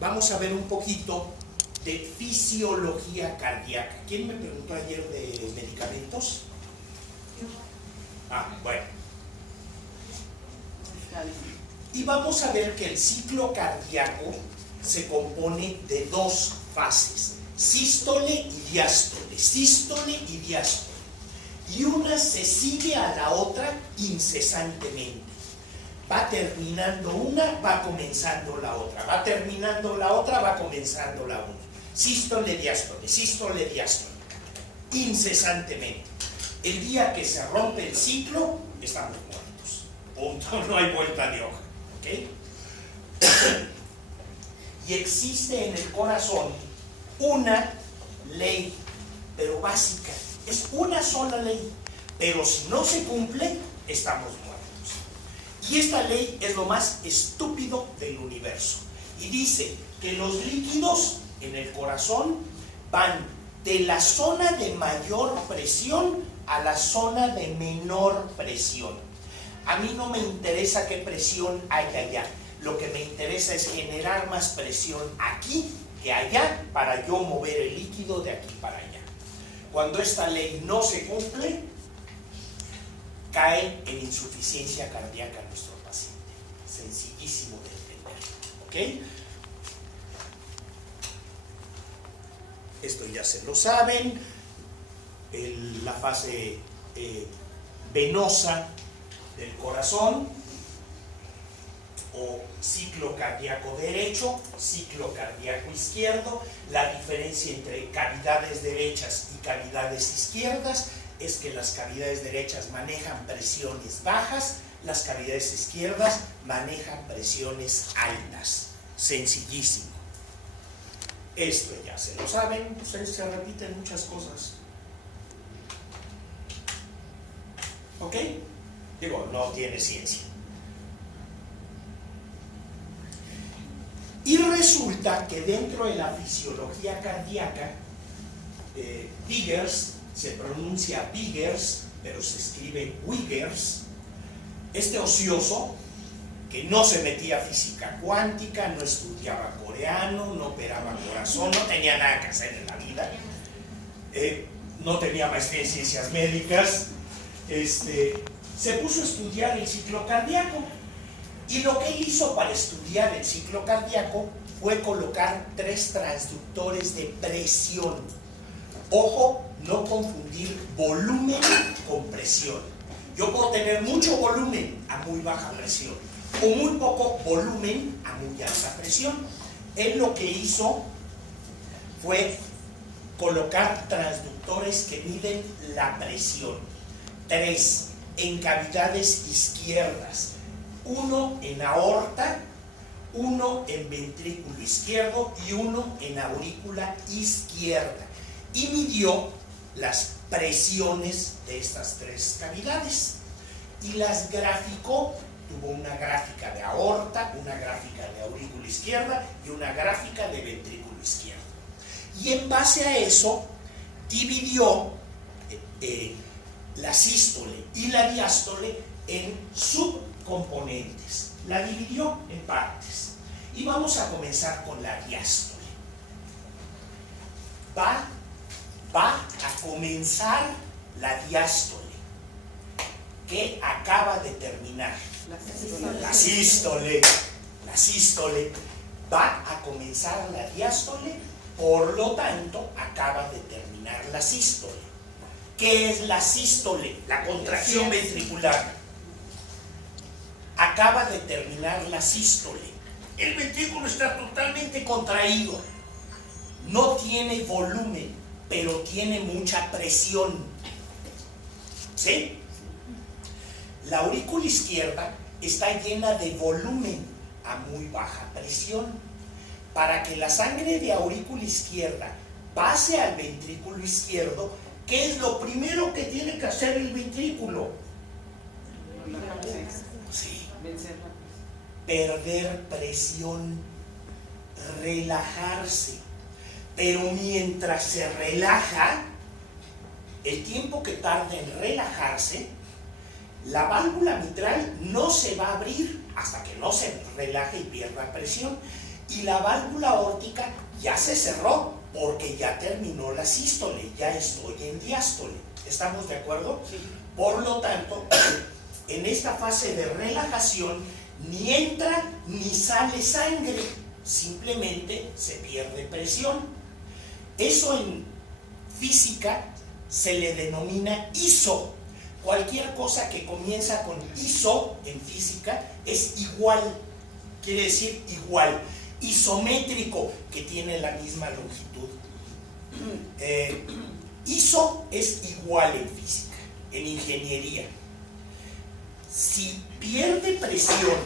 vamos a ver un poquito de fisiología cardíaca. ¿Quién me preguntó ayer de medicamentos? Bueno. Y vamos a ver que el ciclo cardíaco se compone de dos fases, sístole y diástole, sístole y diástole. Y una se sigue a la otra incesantemente. Va terminando una, va comenzando la otra. Va terminando la otra, va comenzando la una. Sístole, diástole, incesantemente. El día que se rompe el ciclo, estamos muertos. Punto, no hay vuelta de hoja. ¿Okay? Y existe en el corazón una ley, pero básica. Es una sola ley, pero si no se cumple, estamos muertos. Y esta ley es lo más estúpido del universo. Y dice que los líquidos en el corazón van de la zona de mayor presión a la zona de menor presión. A mí no me interesa qué presión hay allá. Lo que me interesa es generar más presión aquí que allá para yo mover el líquido de aquí para allá. Cuando esta ley no se cumple, cae en insuficiencia cardíaca nuestro paciente. Sencillísimo de entender. ¿Ok? Esto ya se lo saben. La fase venosa del corazón, o ciclo cardíaco derecho, ciclo cardíaco izquierdo. La diferencia entre cavidades derechas y cavidades izquierdas es que las cavidades derechas manejan presiones bajas, las cavidades izquierdas manejan presiones altas. Sencillísimo. Esto ya se lo saben, se repiten muchas cosas. ¿Ok? Digo, no tiene ciencia. Y resulta que dentro de la fisiología cardíaca, Wiggers, se pronuncia Wiggers, pero se escribe Wiggers, este ocioso, que no se metía a física cuántica, no estudiaba coreano, no operaba corazón, no tenía nada que hacer en la vida, no tenía maestría en ciencias médicas, se puso a estudiar el ciclo cardíaco. Y lo que él hizo para estudiar el ciclo cardíaco fue colocar 3 transductores de presión. Ojo, no confundir volumen con presión. Yo puedo tener mucho volumen a muy baja presión o muy poco volumen a muy alta presión. Él lo que hizo fue colocar transductores que miden la presión. 3 en cavidades izquierdas. 1 en aorta, 1 en ventrículo izquierdo y 1 en aurícula izquierda. Y midió las presiones de estas 3 cavidades. Y las graficó. Tuvo una gráfica de aorta, una gráfica de aurícula izquierda y una gráfica de ventrículo izquierdo. Y en base a eso, dividió la sístole y la diástole en subcomponentes. La dividió en partes. Y vamos a comenzar con la diástole. Va a comenzar la diástole, que acaba de terminar. La sístole va a comenzar la diástole, por lo tanto acaba de terminar la sístole. ¿Qué es la sístole? La contracción ventricular. Acaba de terminar la sístole. El ventrículo está totalmente contraído. No tiene volumen, pero tiene mucha presión. ¿Sí? La aurícula izquierda está llena de volumen a muy baja presión. Para que la sangre de aurícula izquierda pase al ventrículo izquierdo, ¿qué es lo primero que tiene que hacer el ventrículo? Sí. Perder presión, relajarse. Pero mientras se relaja, el tiempo que tarda en relajarse, la válvula mitral no se va a abrir hasta que no se relaje y pierda presión. y la válvula aórtica ya se cerró porque ya terminó la sístole, ya estoy en diástole. ¿Estamos de acuerdo? Sí. Por lo tanto, en esta fase de relajación ni entra ni sale sangre, simplemente se pierde presión. Eso en física se le denomina iso. Cualquier cosa que comienza con iso en física es igual, quiere decir igual. Isométrico, que tiene la misma longitud. Iso es igual en física, en ingeniería. Si pierde presión,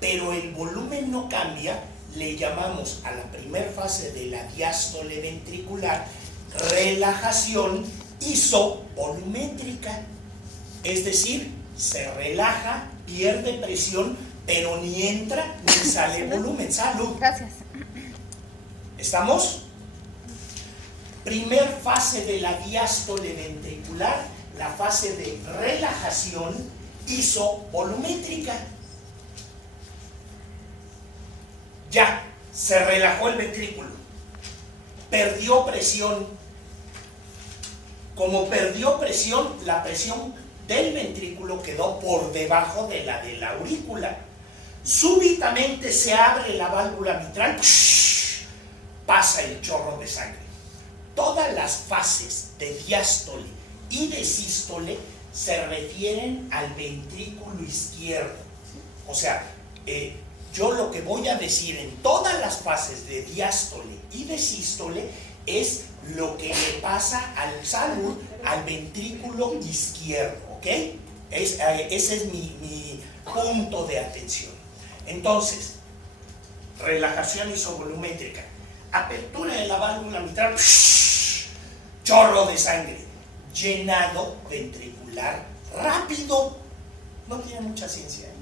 pero el volumen no cambia, le llamamos a la primera fase de la diástole ventricular relajación isovolumétrica. Es decir, se relaja, pierde presión, pero ni entra ni sale volumen. ¡Salud! Gracias. ¿Estamos? Primer fase de la diástole ventricular, la fase de relajación isovolumétrica. Ya, se relajó el ventrículo, perdió presión. Como perdió presión, la presión del ventrículo quedó por debajo de la aurícula. Súbitamente se abre la válvula mitral, pasa el chorro de sangre. Todas las fases de diástole y de sístole se refieren al ventrículo izquierdo. O sea, yo lo que voy a decir en todas las fases de diástole y de sístole es lo que le pasa al ventrículo izquierdo, ¿ok? Ese es mi punto de atención. Entonces, relajación isovolumétrica, apertura de la válvula mitral, chorro de sangre, llenado ventricular rápido. No tiene mucha ciencia, ¿eh?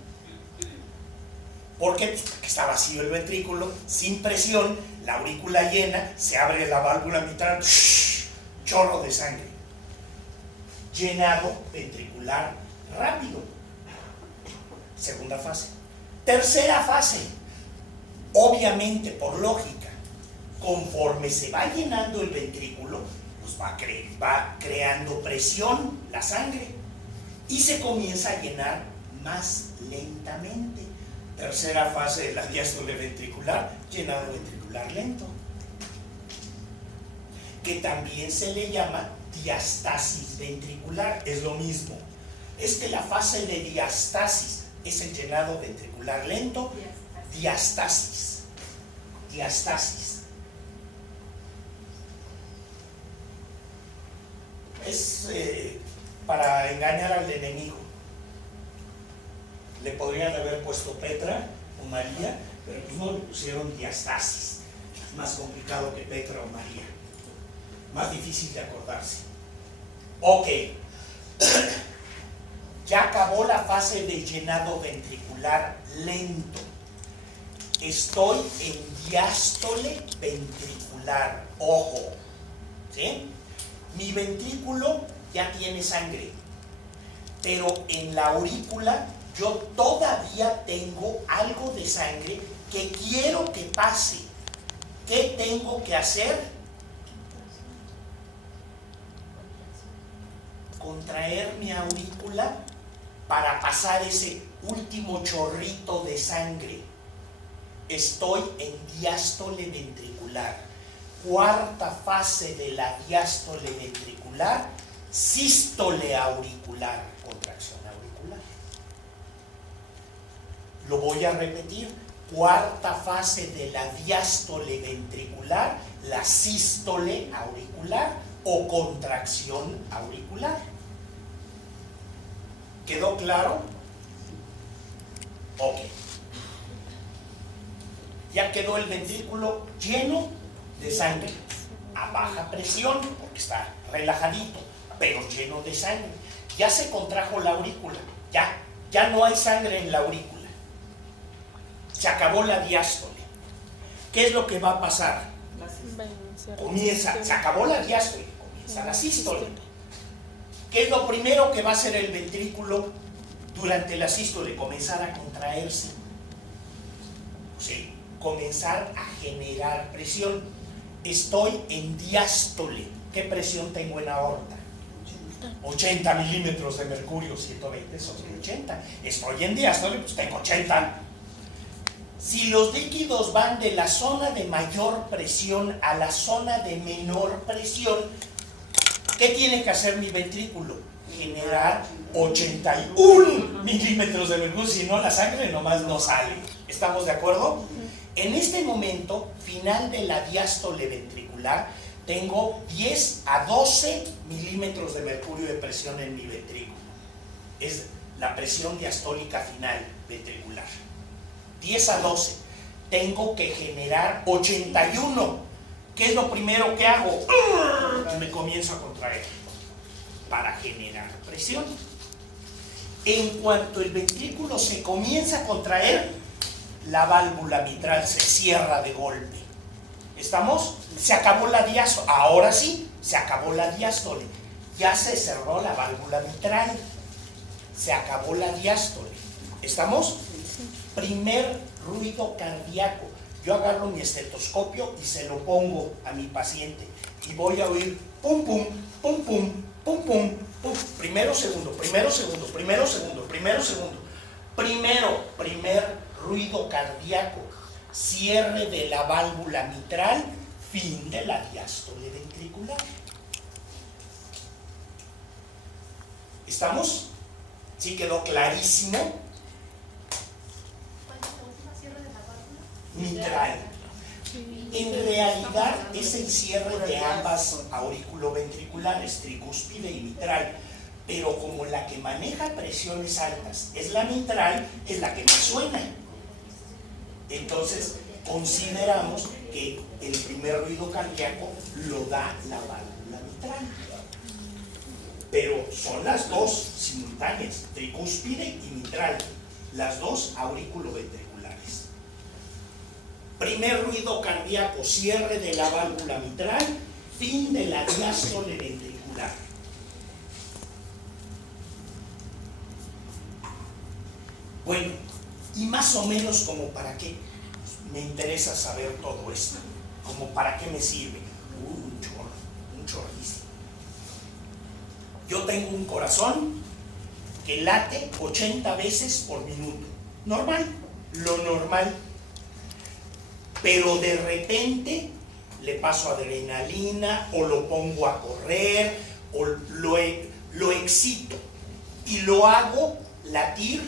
¿Por qué? Pues porque está vacío el ventrículo, sin presión, la aurícula llena, se abre la válvula mitral, chorro de sangre. Llenado ventricular rápido. Segunda fase. Tercera fase. Obviamente, por lógica, conforme se va llenando el ventrículo, pues va creando presión la sangre y se comienza a llenar más lentamente. Tercera fase de la diástole ventricular, llenado ventricular lento, que también se le llama diastasis ventricular. Es lo mismo. Es que la fase de diastasis es el llenado ventricular lento. Diastasis. Es para engañar al enemigo. Le podrían haber puesto Petra o María, pero pues no le pusieron diastasis. Es más complicado que Petra o María. Más difícil de acordarse. Ok. Ya acabó la fase de llenado ventricular lento. Estoy en diástole ventricular. Ojo. ¿Sí? Mi ventrículo ya tiene sangre, pero en la aurícula yo todavía tengo algo de sangre que quiero que pase. ¿Qué tengo que hacer? Contraer mi aurícula para pasar ese último chorrito de sangre. Estoy en diástole ventricular. Cuarta fase de la diástole ventricular, sístole auricular, contracción auricular. Lo voy a repetir. Cuarta fase de la diástole ventricular, la sístole auricular o contracción auricular. ¿Quedó claro? Ok. Ya quedó el ventrículo lleno de sangre a baja presión, porque está relajadito, pero lleno de sangre. Ya se contrajo la aurícula, ya no hay sangre en la aurícula. Se acabó la diástole. ¿Qué es lo que va a pasar? Se acabó la diástole, comienza la sístole. ¿Qué es lo primero que va a hacer el ventrículo durante la sístole? Comenzar a contraerse. Sí, comenzar a generar presión. Estoy en diástole. ¿Qué presión tengo en aorta? 80 milímetros de mercurio, 120 sobre 80. Estoy en diástole, pues tengo 80. Si los líquidos van de la zona de mayor presión a la zona de menor presión, ¿qué tiene que hacer mi ventrículo? Generar 81 milímetros de mercurio, si no la sangre nomás no sale. ¿Estamos de acuerdo? En este momento, final de la diástole ventricular, tengo 10 a 12 milímetros de mercurio de presión en mi ventrículo. Es la presión diastólica final ventricular. 10 a 12. Tengo que generar 81. ¿Qué es lo primero que hago? Me comienzo a contraer para generar presión. En cuanto el ventrículo se comienza a contraer, la válvula mitral se cierra de golpe. ¿Estamos? Se acabó la diástole. Ahora sí, se acabó la diástole. Ya se cerró la válvula mitral. Se acabó la diástole. ¿Estamos? Primer ruido cardíaco. Yo agarro mi estetoscopio y se lo pongo a mi paciente y voy a oír pum pum, pum pum, pum pum, pum. Primero, segundo, primero, segundo, primero, segundo, primero, segundo. Primer ruido cardíaco. Cierre de la válvula mitral, fin de la diástole ventricular. ¿Estamos? ¿Sí quedó clarísimo? Mitral. En realidad es el cierre de ambas auriculoventriculares, tricúspide y mitral, pero como la que maneja presiones altas es la mitral, es la que más suena. Entonces consideramos que el primer ruido cardíaco lo da la válvula mitral, pero son las dos simultáneas, tricúspide y mitral, las dos auriculoventriculares. Primer ruido cardíaco, cierre de la válvula mitral, fin de la diástole ventricular. Bueno, y más o menos como para qué me interesa saber todo esto, como para qué me sirve. Un chorrísimo. Yo tengo un corazón que late 80 veces por minuto. Normal, lo normal. Pero de repente le paso adrenalina o lo pongo a correr o lo excito y lo hago latir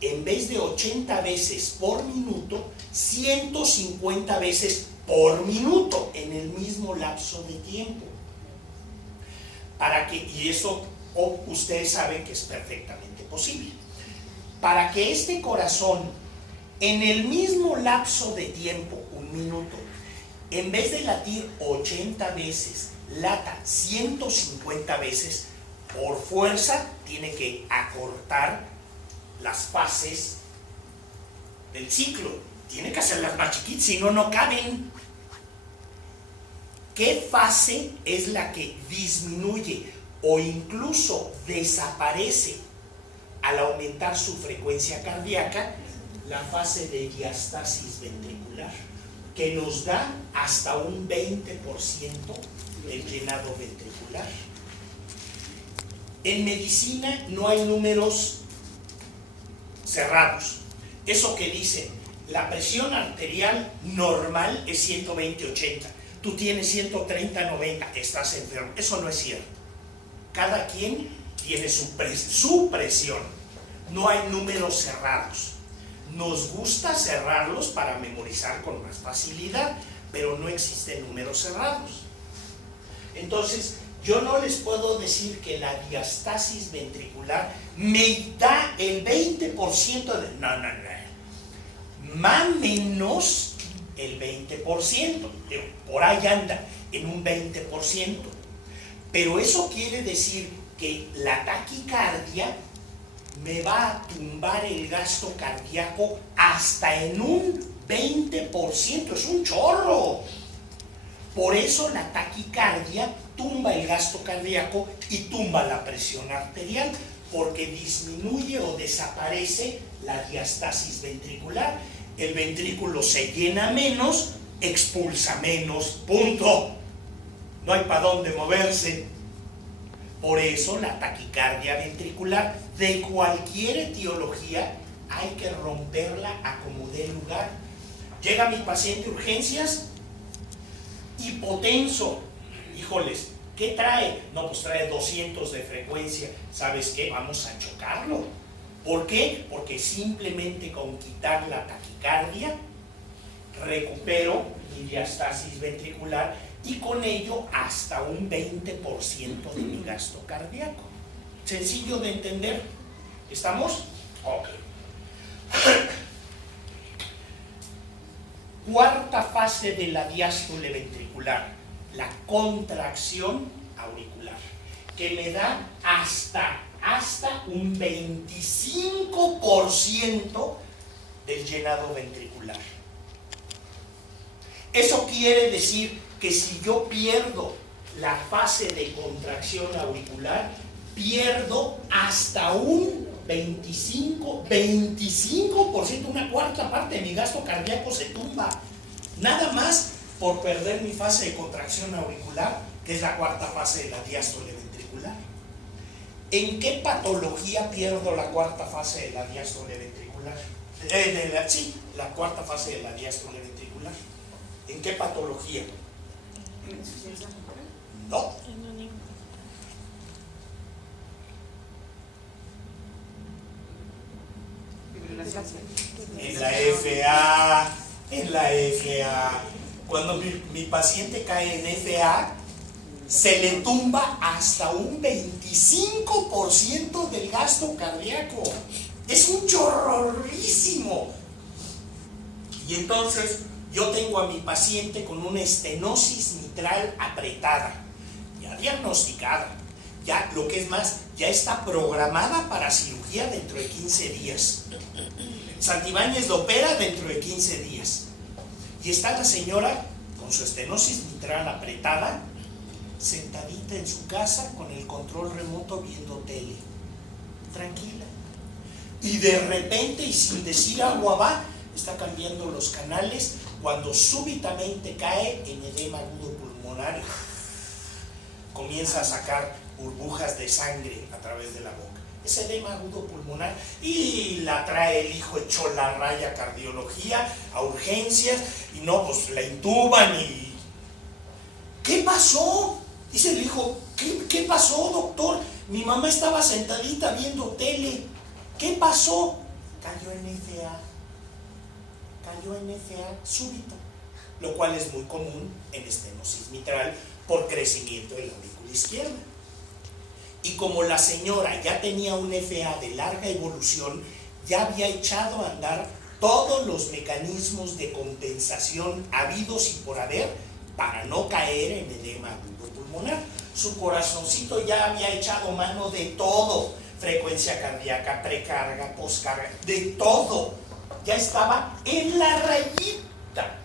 en vez de 80 veces por minuto, 150 veces por minuto en el mismo lapso de tiempo. Y eso ustedes saben que es perfectamente posible. Para que este corazón en el mismo lapso de tiempo, un minuto, en vez de latir 80 veces, lata 150 veces, por fuerza tiene que acortar las fases del ciclo. Tiene que hacerlas más chiquitas, si no, no caben. ¿Qué fase es la que disminuye o incluso desaparece al aumentar su frecuencia cardíaca? La fase de diastasis ventricular, que nos da hasta un 20% del llenado ventricular. En medicina no hay números cerrados. Eso que dicen, la presión arterial normal es 120/80, tú tienes 130/90, estás enfermo. Eso no es cierto. Cada quien tiene su presión. No hay números cerrados. Nos gusta cerrarlos para memorizar con más facilidad, pero no existen números cerrados. Entonces, yo no les puedo decir que la diastasis ventricular me da el 20% de... No. Más menos el 20%. Por ahí anda, en un 20%. Pero eso quiere decir que la taquicardia me va a tumbar el gasto cardíaco hasta en un 20%, es un chorro. Por eso la taquicardia tumba el gasto cardíaco y tumba la presión arterial, porque disminuye o desaparece la diastasis ventricular el ventrículo se llena menos, expulsa menos, punto. No hay para dónde moverse. Por eso la taquicardia ventricular, de cualquier etiología, hay que romperla a como dé lugar. Llega mi paciente a urgencias, hipotenso. Híjoles, ¿qué trae? No, pues trae 200 de frecuencia. ¿Sabes qué? Vamos a chocarlo. ¿Por qué? Porque simplemente con quitar la taquicardia recupero mi diastasis ventricular y con ello hasta un 20% de mi gasto cardíaco. Sencillo de entender. ¿Estamos? Ok. Cuarta fase de la diástole ventricular, la contracción auricular, que me da hasta un 25% del llenado ventricular. Eso quiere decir que si yo pierdo la fase de contracción auricular, pierdo hasta un 25%, una cuarta parte de mi gasto cardíaco se tumba. Nada más por perder mi fase de contracción auricular, que es la cuarta fase de la diástole ventricular. ¿En qué patología pierdo la cuarta fase de la diástole ventricular? La cuarta fase de la diástole ventricular. ¿En qué patología? No. En la FA. Cuando mi paciente cae en FA, se le tumba hasta un 25% del gasto cardíaco. Es un chorrorísimo. Y entonces yo tengo a mi paciente con una estenosis mitral apretada, ya diagnosticada, ya lo que es más, ya está programada para cirugía dentro de 15 días. Santibáñez lo opera dentro de 15 días. Y está la señora con su estenosis mitral apretada, sentadita en su casa con el control remoto viendo tele, tranquila. Y de repente, y sin decir agua va, está cambiando los canales cuando súbitamente cae en edema agudo pulmonar. Comienza a sacar burbujas de sangre a través de la boca. Ese edema agudo pulmonar, y la trae el hijo hecho la raya cardiología a urgencias, y no, pues la intuban y... ¿Qué pasó? Dice el hijo, ¿qué pasó, doctor? Mi mamá estaba sentadita viendo tele. ¿Qué pasó? Cayó en FA súbita, lo cual es muy común en estenosis mitral por crecimiento de la aurícula izquierda. Y como la señora ya tenía un FA de larga evolución, ya había echado a andar todos los mecanismos de compensación habidos y por haber para no caer en edema agudo pulmonar. Su corazoncito ya había echado mano de todo, frecuencia cardíaca, precarga, poscarga, de todo. Ya estaba en la rayita.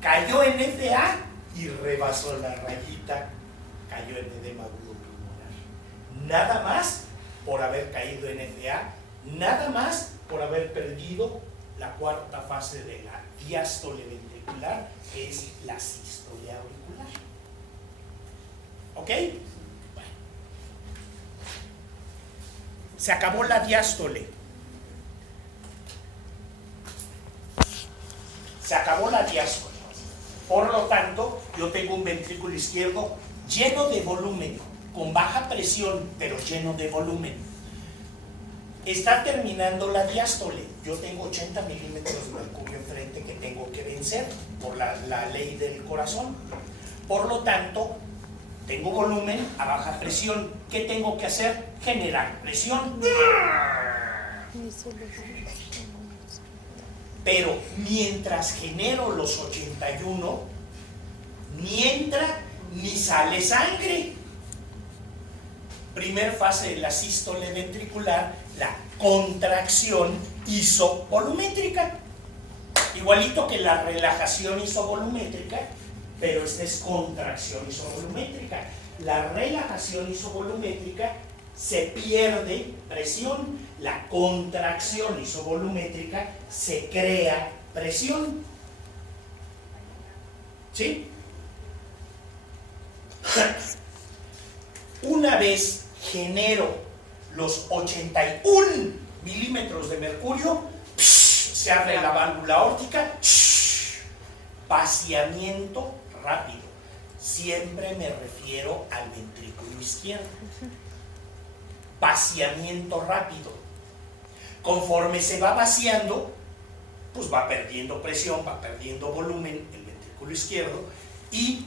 Cayó en FA y rebasó la rayita, cayó en edema agudo pulmonar. Nada más por haber caído en FA, nada más por haber perdido la cuarta fase de la diástole ventricular, que es la sístole auricular. ¿Ok? Bueno. Se acabó la diástole. Se acabó la diástole. Por lo tanto, yo tengo un ventrículo izquierdo lleno de volumen, con baja presión, pero lleno de volumen. Está terminando la diástole. Yo tengo 80 milímetros de mercurio enfrente que tengo que vencer por la ley del corazón. Por lo tanto, tengo volumen a baja presión. ¿Qué tengo que hacer? Generar presión. Pero mientras genero los 81, ni entra ni sale sangre. Primer fase de la sístole ventricular, la contracción isovolumétrica. Igualito que la relajación isovolumétrica, pero esta es contracción isovolumétrica. La relajación isovolumétrica se pierde presión, la contracción isovolumétrica se crea presión. ¿Sí? Una vez genero los 81 milímetros de mercurio, se abre la válvula aórtica, vaciamiento rápido. Siempre me refiero al ventrículo izquierdo. Vaciamiento rápido. Conforme se va vaciando, pues va perdiendo presión, va perdiendo volumen el ventrículo izquierdo y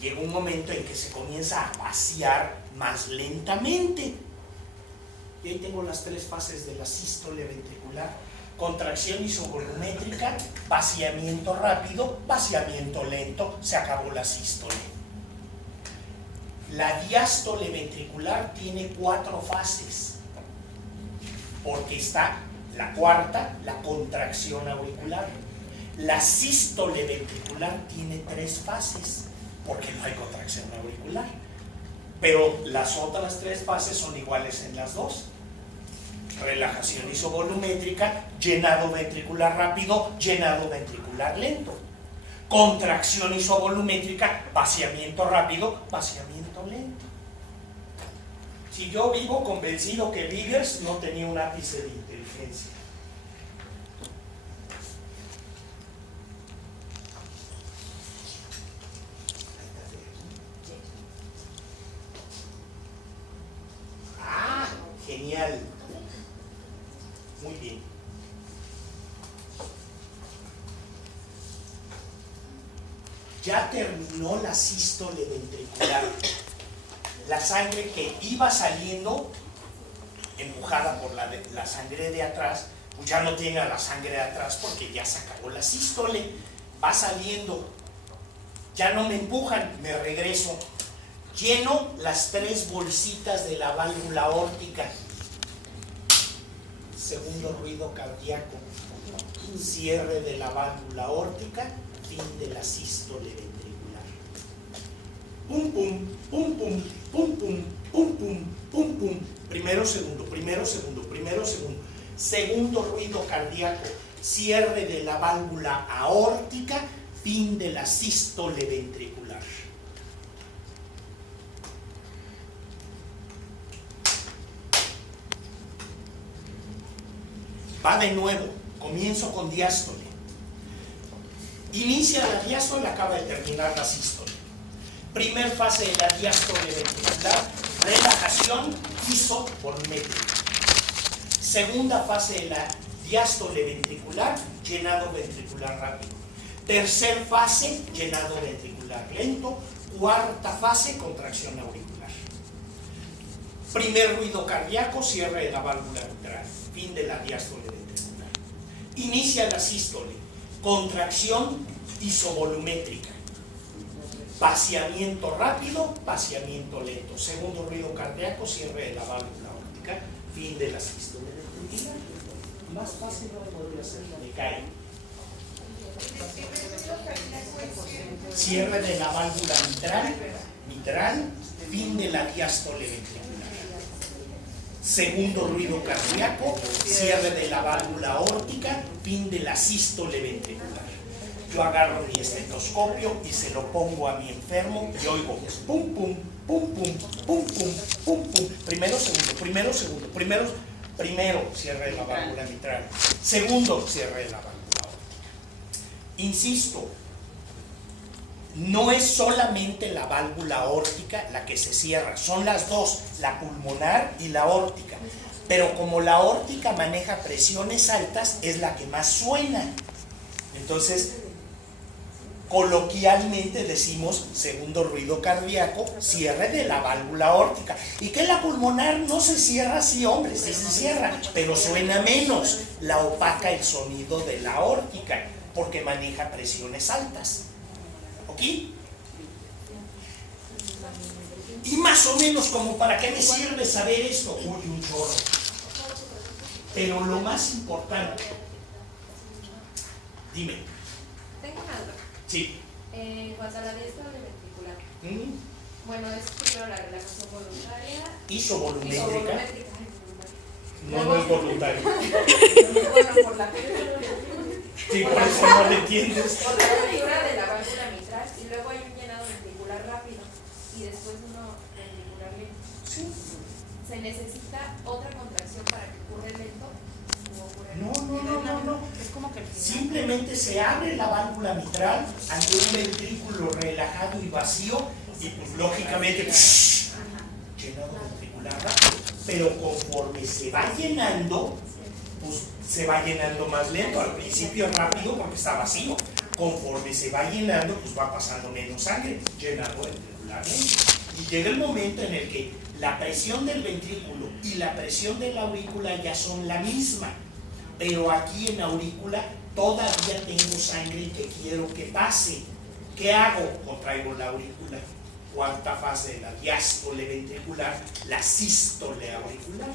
llega un momento en que se comienza a vaciar más lentamente. Y ahí tengo las tres fases de la sístole ventricular: contracción isovolumétrica, vaciamiento rápido, vaciamiento lento, se acabó la sístole. La diástole ventricular tiene 4 fases, porque está la cuarta, la contracción auricular. La sístole ventricular tiene 3 fases, porque no hay contracción auricular. Pero las otras 3 fases son iguales en las dos: relajación isovolumétrica, llenado ventricular rápido, llenado ventricular lento. Contracción isovolumétrica, vaciamiento rápido, vaciamiento lento. Si yo vivo convencido que Vickers no tenía un ápice de inteligencia. Ah, genial. Muy bien. Ya terminó la sístole ventricular. La sangre que iba saliendo, empujada por la sangre de atrás, pues ya no tiene a la sangre de atrás porque ya se acabó la sístole. Va saliendo. Ya no me empujan, me regreso. Lleno las 3 bolsitas de la válvula aórtica. Segundo ruido cardíaco, cierre de la válvula aórtica, fin de la sístole ventricular. Pum pum, pum pum, pum pum, pum pum, pum pum. Primero, segundo, primero, segundo, primero, segundo. Segundo ruido cardíaco, cierre de la válvula aórtica, fin de la sístole ventricular. Va de nuevo, comienzo con diástole. Inicia la diástole, acaba de terminar la sístole. Primer fase de la diástole ventricular, relajación isovolumétrica. Segunda fase de la diástole ventricular, llenado ventricular rápido. Tercer fase, llenado ventricular lento. Cuarta fase, contracción auricular. Primer ruido cardíaco, cierre de la válvula mitral. Fin de la diástole ventricular. Inicia la sístole, contracción isovolumétrica, vaciamiento rápido, vaciamiento lento. Segundo ruido cardíaco, cierre de la válvula aórtica, fin de la sístole ventricular. Más fácil no podría ser, me cae. Cierre de la válvula mitral, fin de la diástole ventricular. Segundo ruido cardíaco, cierre de la válvula aórtica, fin de la sístole ventricular. Yo agarro mi estetoscopio y se lo pongo a mi enfermo y oigo pum pum, pum pum, pum pum, pum pum. Primero, segundo, primero, segundo, primero cierre de la válvula mitral. Segundo, cierre de la válvula aórtica. Insisto, no es solamente la válvula aórtica la que se cierra, son las dos, la pulmonar y la aórtica. Pero como la aórtica maneja presiones altas, es la que más suena. Entonces, coloquialmente decimos segundo ruido cardíaco, cierre de la válvula aórtica. Y que la pulmonar no se cierra así, hombre, sí se cierra, pero suena menos, la opaca el sonido de la aórtica, porque maneja presiones altas. ¿Ok? Y más o menos como para qué me sirve saber esto. Uy, un chorro. Pero lo más importante, dime. Tengo una duda. Sí. En cuanto a la diástole ventricular, Bueno, es primero la relajación voluntaria. Isovolumétrica. Isovolumétrica. No es voluntario. Bueno, por la Sí, por eso no le entiendes. por la apertura de la válvula mitral y luego hay un llenado ventricular rápido y después uno ventricular lento. Sí. ¿Se necesita otra contracción para que ocurra lento? ¿O ocurre No. Es como que Simplemente se abre la válvula mitral ante un ventrículo relajado y vacío y pues lógicamente llenado ventricular rápido. Pero conforme se va llenando, pues se va llenando más lento. Al principio es rápido porque está vacío. Conforme se va llenando, pues va pasando menos sangre, llenando ventricularmente. Y llega el momento en el que la presión del ventrículo y la presión de la aurícula ya son la misma. Pero aquí en la aurícula todavía tengo sangre que quiero que pase. ¿Qué hago? Contraigo la aurícula. Cuarta fase de la diástole ventricular, la sístole auricular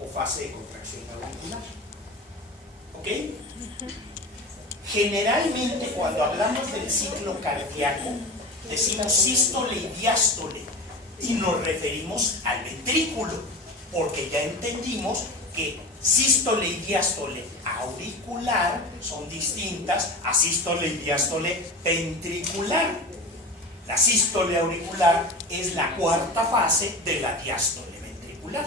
o fase de contracción auricular. ¿Ok? Generalmente cuando hablamos del ciclo cardíaco decimos sístole y diástole y nos referimos al ventrículo, porque ya entendimos que sístole y diástole auricular son distintas a sístole y diástole ventricular. La sístole auricular es la cuarta fase de la diástole ventricular.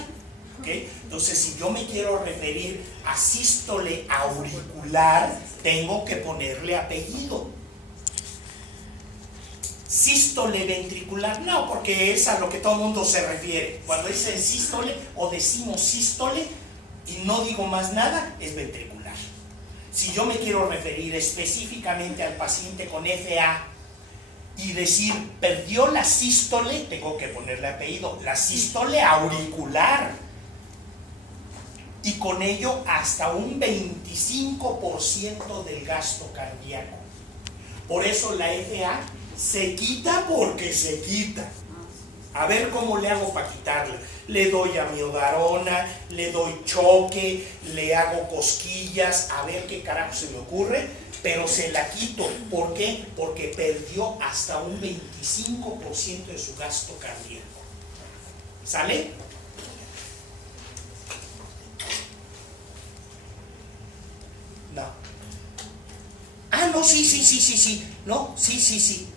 ¿Okay? Entonces, si yo me quiero referir a sístole auricular, tengo que ponerle apellido. Sístole ventricular, no, porque es a lo que todo el mundo se refiere. Cuando dicen sístole o decimos sístole y no digo más nada, es ventricular. Si yo me quiero referir específicamente al paciente con FA y decir perdió la sístole, tengo que ponerle apellido, la sístole auricular, y con ello hasta un 25% del gasto cardíaco. Por eso la FA se quita porque se quita. A ver cómo le hago para quitarla. Le doy amiodarona, le doy choque, le hago cosquillas, a ver qué carajo se me ocurre, pero se la quito. ¿Por qué? Porque perdió hasta un 25% de su gasto cardíaco. ¿Sale? No. Ah, no, sí. No, sí.